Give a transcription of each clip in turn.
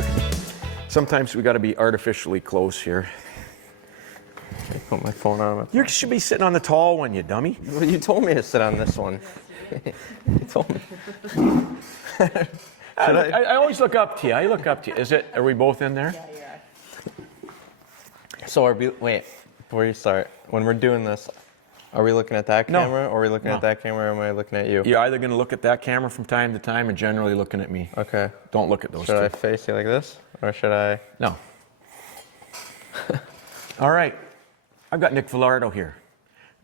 here. Sometimes we got to be artificially close here. I put my phone on. You should be sitting on the tall one, you dummy. Well, you told me to sit on this one. You told me. I always look up to you. I look up to you. Are we both in there? Yeah. So wait, before you start, when we're doing this, are we looking at that camera, or are we looking at that camera, or am I looking at you? You're either going to look at that camera from time to time, or generally looking at me. Okay. Don't look at those two. Should I face you like this, or should I? No. All right. I've got Nick Vilardo here.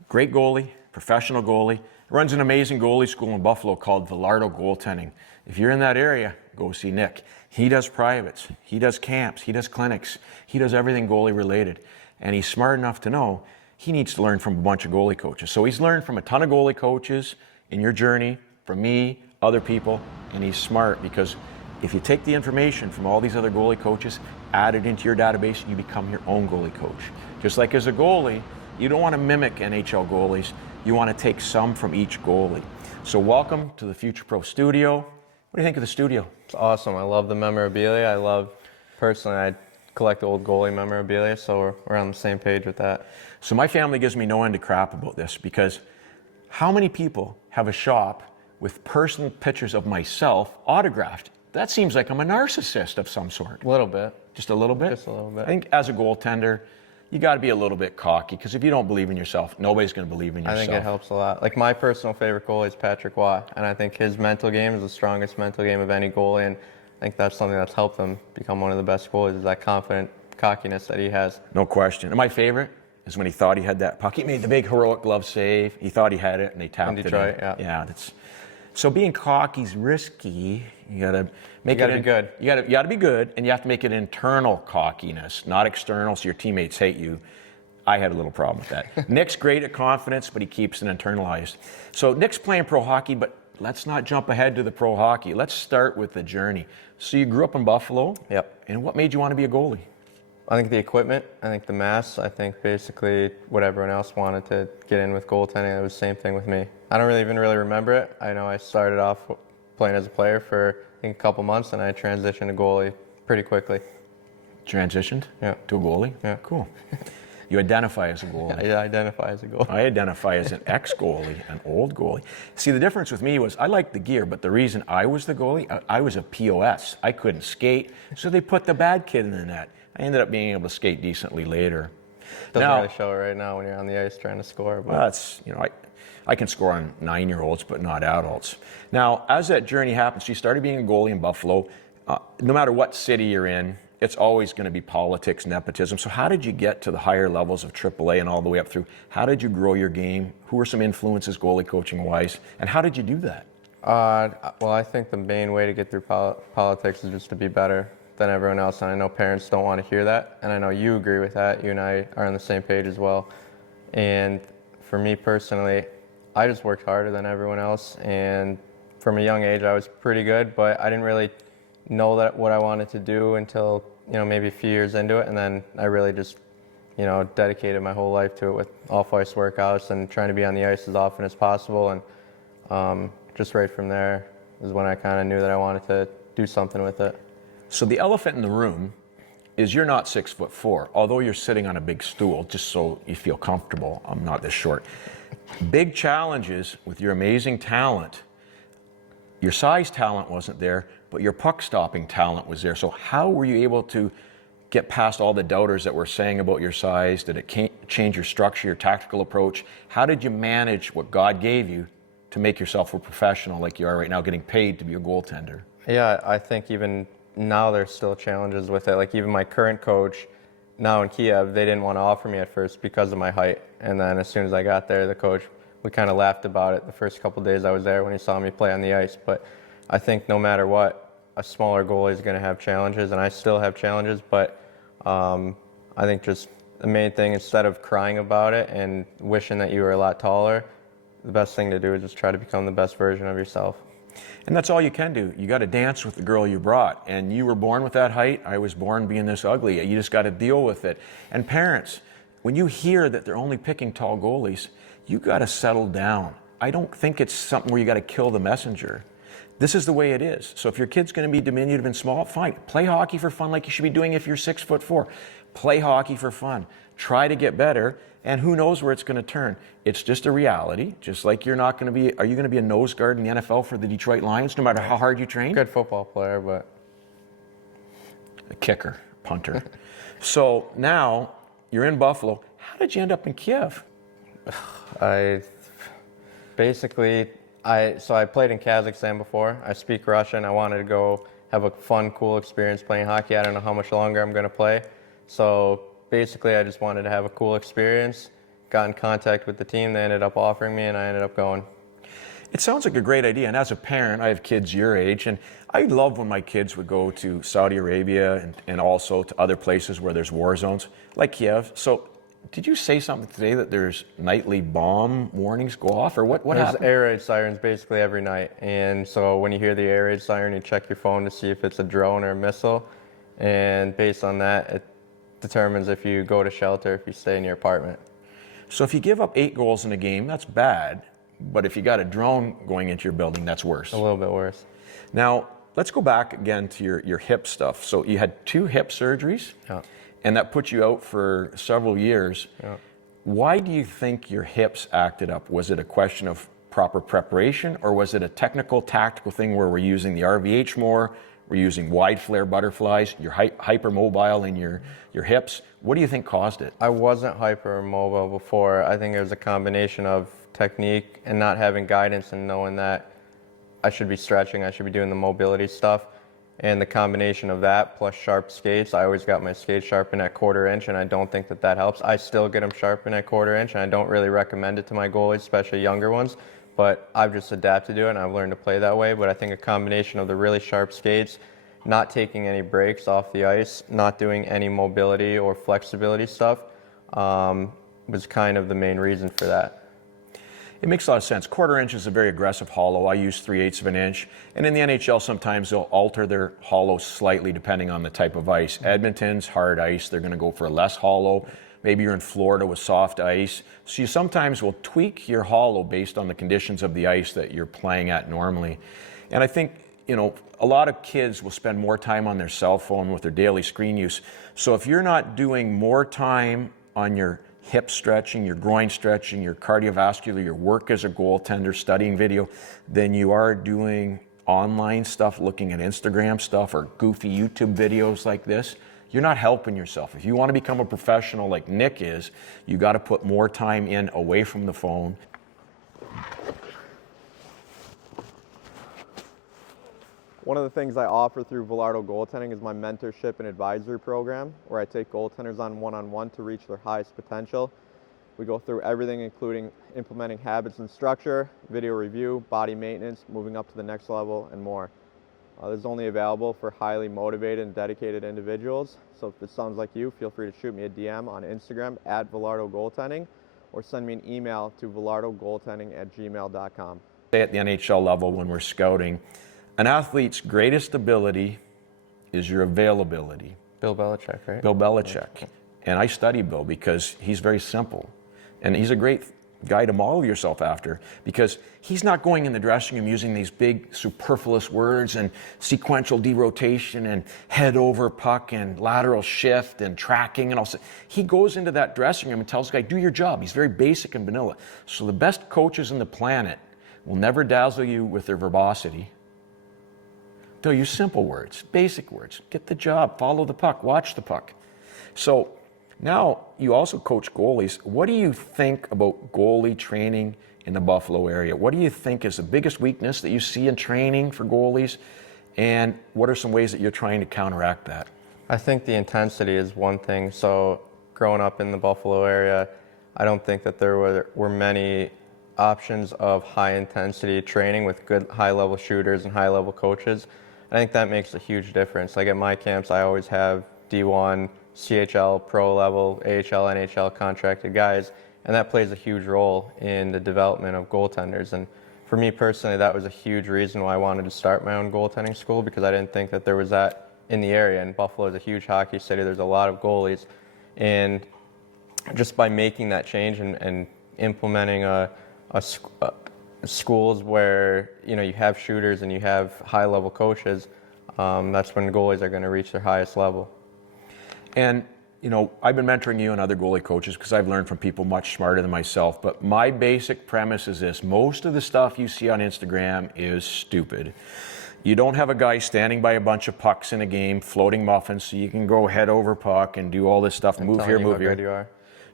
Great goalie, professional goalie. Runs an amazing goalie school in Buffalo called Vilardo Goaltending. If you're in that area, go see Nick. He does privates, he does camps, he does clinics, he does everything goalie related. And he's smart enough to know he needs to learn from a bunch of goalie coaches. So he's learned from a ton of goalie coaches in your journey, from me, other people, and he's smart because if you take the information from all these other goalie coaches, add it into your database, you become your own goalie coach. Just like as a goalie, you don't want to mimic NHL goalies, you want to take some from each goalie. So welcome to the FuturePro studio. What do you think of the studio? It's awesome. I love the memorabilia. Personally, I collect old goalie memorabilia, so we're on the same page with that. So my family gives me no end of crap about this because how many people have a shop with personal pictures of myself autographed? That seems like I'm a narcissist of some sort. A little bit. Just a little bit? Just a little bit. I think as a goaltender, you got to be a little bit cocky because if you don't believe in yourself, nobody's going to believe in yourself. I think it helps a lot. Like my personal favorite goalie is Patrick Waugh, and I think his mental game is the strongest mental game of any goalie, and I think that's something that's helped him become one of the best goalies, is that confident cockiness that he has. No question. And my favorite is when he thought he had that puck. He made the big heroic glove save. He thought he had it, and he tapped in Detroit, it in. Yeah. So being cocky's risky. You gotta make it. You gotta be good. You gotta be good, and you have to make it internal cockiness, not external, so your teammates hate you. I had a little problem with that. Nick's great at confidence, but he keeps it internalized. So Nick's playing pro hockey, but let's not jump ahead to the pro hockey. Let's start with the journey. So you grew up in Buffalo. Yep. And what made you want to be a goalie? I think the equipment, I think the mass, I think basically what everyone else wanted to get in with goaltending, it was the same thing with me. I don't even really remember it. I know I started off playing as a player for I think a couple months, and I transitioned to goalie pretty quickly. Transitioned? Yeah. To a goalie? Yeah. Cool. You identify as a goalie. I identify as a goalie. I identify as an ex-goalie, an old goalie. See, the difference with me was I liked the gear, but the reason I was the goalie, I was a POS. I couldn't skate, so they put the bad kid in the net. I ended up being able to skate decently later. Doesn't really show it right now when you're on the ice trying to score. But that's, I can score on 9-year-olds, but not adults. Now, as that journey happens, you started being a goalie in Buffalo. No matter what city you're in, it's always going to be politics, nepotism. So how did you get to the higher levels of AAA and all the way up through? How did you grow your game? Who were some influences goalie coaching-wise? And how did you do that? Well, I think the main way to get through politics is just to be better than everyone else. And I know parents don't want to hear that. And I know you agree with that. You and I are on the same page as well. And for me personally, I just worked harder than everyone else. And from a young age, I was pretty good, but I didn't really know that what I wanted to do until maybe a few years into it, and then I really just dedicated my whole life to it with off-ice workouts and trying to be on the ice as often as possible. And just right from there is when I kind of knew that I wanted to do something with it. So the elephant in the room is you're not 6'4", although you're sitting on a big stool, just so you feel comfortable. I'm not this short. Big challenges with your amazing talent. Your size talent wasn't there, but your puck stopping talent was there. So how were you able to get past all the doubters that were saying about your size? Did it change your structure, your tactical approach? How did you manage what God gave you to make yourself a professional like you are right now, getting paid to be a goaltender? Yeah, I think even now there's still challenges with it. Like even my current coach now in Kiev, they didn't want to offer me at first because of my height. And then as soon as I got there, the coach, we kind of laughed about it the first couple of days I was there when he saw me play on the ice. But I think no matter what, a smaller goalie is going to have challenges, and I still have challenges. But I think just the main thing, instead of crying about it and wishing that you were a lot taller, the best thing to do is just try to become the best version of yourself. And that's all you can do. You got to dance with the girl you brought. And you were born with that height. I was born being this ugly. You just got to deal with it. And parents, when you hear that they're only picking tall goalies, you got to settle down. I don't think it's something where you got to kill the messenger. This is the way it is. So if your kid's going to be diminutive and small, fine. Play hockey for fun like you should be doing if you're 6'4". Play hockey for fun. Try to get better, and who knows where it's going to turn. It's just a reality. Just like you're not going to be, are you going to be a nose guard in the NFL for the Detroit Lions no matter how hard you train? Good football player, but A kicker, punter. So now you're in Buffalo. How did you end up in Kiev? I played in Kazakhstan before. I speak Russian. I wanted to go have a fun, cool experience playing hockey. I don't know how much longer I'm going to play. So basically, I just wanted to have a cool experience. Got in contact with the team. They ended up offering me, and I ended up going. It sounds like a great idea. And as a parent, I have kids your age, and I love when my kids would go to Saudi Arabia and also to other places where there's war zones, like Kiev. So did you say something today that there's nightly bomb warnings go off, or what There's happened? air raid sirens basically every night. And so when you hear the air raid siren, you check your phone to see if it's a drone or a missile. And based on that, it determines if you go to shelter, if you stay in your apartment. So if you give up 8 goals in a game, that's bad. But if you got a drone going into your building, that's worse. A little bit worse. Now, let's go back again to your hip stuff. So you had 2 hip surgeries, Yeah. and that put you out for several years. Yeah. Why do you think your hips acted up? Was it a question of proper preparation, or was it a technical, tactical thing where we're using the RVH more, we're using wide flare butterflies, you're hypermobile in your hips? What do you think caused it? I wasn't hypermobile before. I think it was a combination of technique and not having guidance and knowing that I should be stretching, I should be doing the mobility stuff. And the combination of that plus sharp skates, I always got my skates sharpened at 1/4 inch, and I don't think that helps. I still get them sharpened at 1/4 inch, and I don't really recommend it to my goalies, especially younger ones. But I've just adapted to it, and I've learned to play that way. But I think a combination of the really sharp skates, not taking any breaks off the ice, not doing any mobility or flexibility stuff, was kind of the main reason for that. It makes a lot of sense. 1/4 inch is a very aggressive hollow. I use 3/8 of an inch. And in the NHL, sometimes they'll alter their hollow slightly depending on the type of ice. Edmonton's hard ice, they're going to go for a less hollow. Maybe you're in Florida with soft ice. So you sometimes will tweak your hollow based on the conditions of the ice that you're playing at normally. And I think, a lot of kids will spend more time on their cell phone with their daily screen use. So if you're not doing more time on your hip stretching, your groin stretching, your cardiovascular, your work as a goaltender, studying video, than you are doing online stuff, looking at Instagram stuff or goofy YouTube videos like this, you're not helping yourself. If you want to become a professional like Nick is, you got to put more time in away from the phone. One of the things I offer through Vilardo Goaltending is my mentorship and advisory program, where I take goaltenders on one-on-one to reach their highest potential. We go through everything, including implementing habits and structure, video review, body maintenance, moving up to the next level, and more. This is only available for highly motivated and dedicated individuals. So if this sounds like you, feel free to shoot me a DM on Instagram at Vilardo Goaltending, or send me an email to vilardogoaltending@gmail.com. At the NHL level, when we're scouting, an athlete's greatest ability is your availability. Bill Belichick, right? Bill Belichick. And I study Bill because he's very simple. And he's a great guy to model yourself after, because he's not going in the dressing room using these big superfluous words and sequential derotation and head over puck and lateral shift and tracking and all. He goes into that dressing room and tells the guy, do your job. He's very basic and vanilla. So the best coaches on the planet will never dazzle you with their verbosity. They'll use simple words, basic words. Get the job, follow the puck, watch the puck. So now you also coach goalies. What do you think about goalie training in the Buffalo area? What do you think is the biggest weakness that you see in training for goalies? And what are some ways that you're trying to counteract that? I think the intensity is one thing. So growing up in the Buffalo area, I don't think that there were many options of high intensity training with good high level shooters and high level coaches. I think that makes a huge difference. Like at my camps, I always have D1, CHL, pro level, AHL, NHL contracted guys, and that plays a huge role in the development of goaltenders. And for me personally, that was a huge reason why I wanted to start my own goaltending school, because I didn't think that there was that in the area. And Buffalo is a huge hockey city. There's a lot of goalies. And just by making that change and implementing schools where you have shooters and you have high-level coaches, that's when goalies are going to reach their highest level. And I've been mentoring you and other goalie coaches because I've learned from people much smarter than myself. But my basic premise is this: most of the stuff you see on Instagram is stupid. You don't have a guy standing by a bunch of pucks in a game, floating muffins, so you can go head over puck and do all this stuff, move here, move here. How good you are.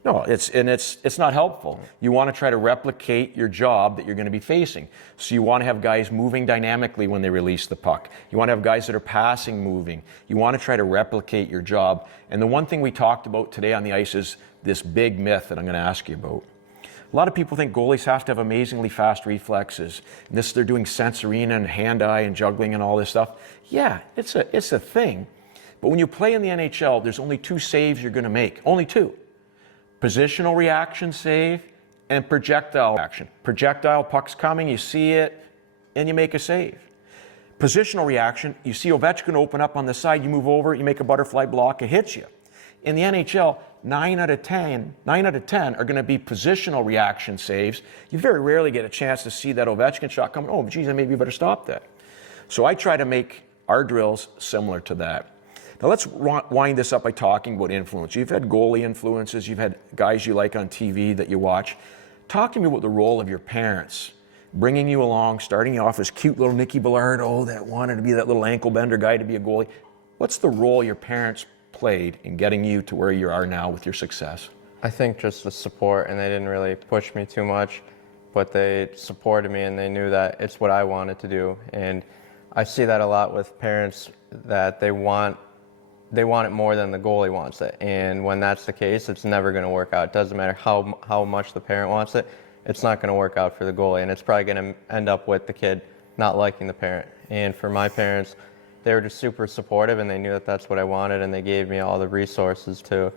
No, it's not helpful. You want to try to replicate your job that you're going to be facing. So you want to have guys moving dynamically when they release the puck. You want to have guys that are passing, moving. You want to try to replicate your job. And the one thing we talked about today on the ice is this big myth that I'm going to ask you about. A lot of people think goalies have to have amazingly fast reflexes. And they're doing sensorina and hand-eye and juggling and all this stuff. Yeah, it's a thing. But when you play in the NHL, there's only 2 saves you're going to make. Only 2. Positional reaction save and projectile reaction. Projectile, puck's coming, you see it, and you make a save. Positional reaction, you see Ovechkin open up on the side, you move over, you make a butterfly block, it hits you. In the NHL, 9 out of 10 are going to be positional reaction saves. You very rarely get a chance to see that Ovechkin shot coming, oh, geez, maybe you better stop that. So I try to make our drills similar to that. Now let's wind this up by talking about influence. You've had goalie influences, you've had guys you like on TV that you watch. Talk to me about the role of your parents, bringing you along, starting you off as cute little Vilardo that wanted to be that little ankle bender guy to be a goalie. What's the role your parents played in getting you to where you are now with your success? I think just the support, and they didn't really push me too much, but they supported me and they knew that it's what I wanted to do. And I see that a lot with parents, that they want it more than the goalie wants it. And when that's the case, it's never going to work out. It doesn't matter how much the parent wants it, it's not going to work out for the goalie. And it's probably going to end up with the kid not liking the parent. And for my parents, they were just super supportive, and they knew that that's what I wanted, and they gave me all the resources to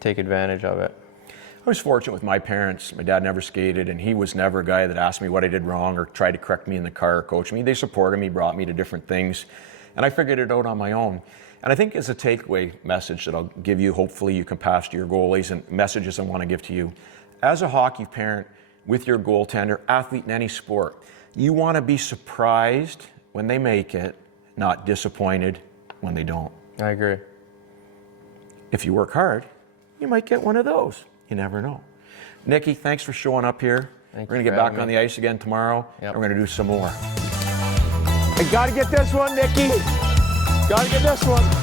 take advantage of it. I was fortunate with my parents. My dad never skated, and he was never a guy that asked me what I did wrong or tried to correct me in the car or coach me. They supported me, brought me to different things, and I figured it out on my own. And I think as a takeaway message that I'll give you, hopefully you can pass to your goalies, and messages I want to give to you. As a hockey parent with your goaltender, athlete in any sport, you want to be surprised when they make it, not disappointed when they don't. I agree. If you work hard, you might get one of those. You never know. Nicky, thanks for showing up here. We're going to get back on the ice again tomorrow. Yep. And we're going to do some more. I got to get this one, Nicky. Got to get this one.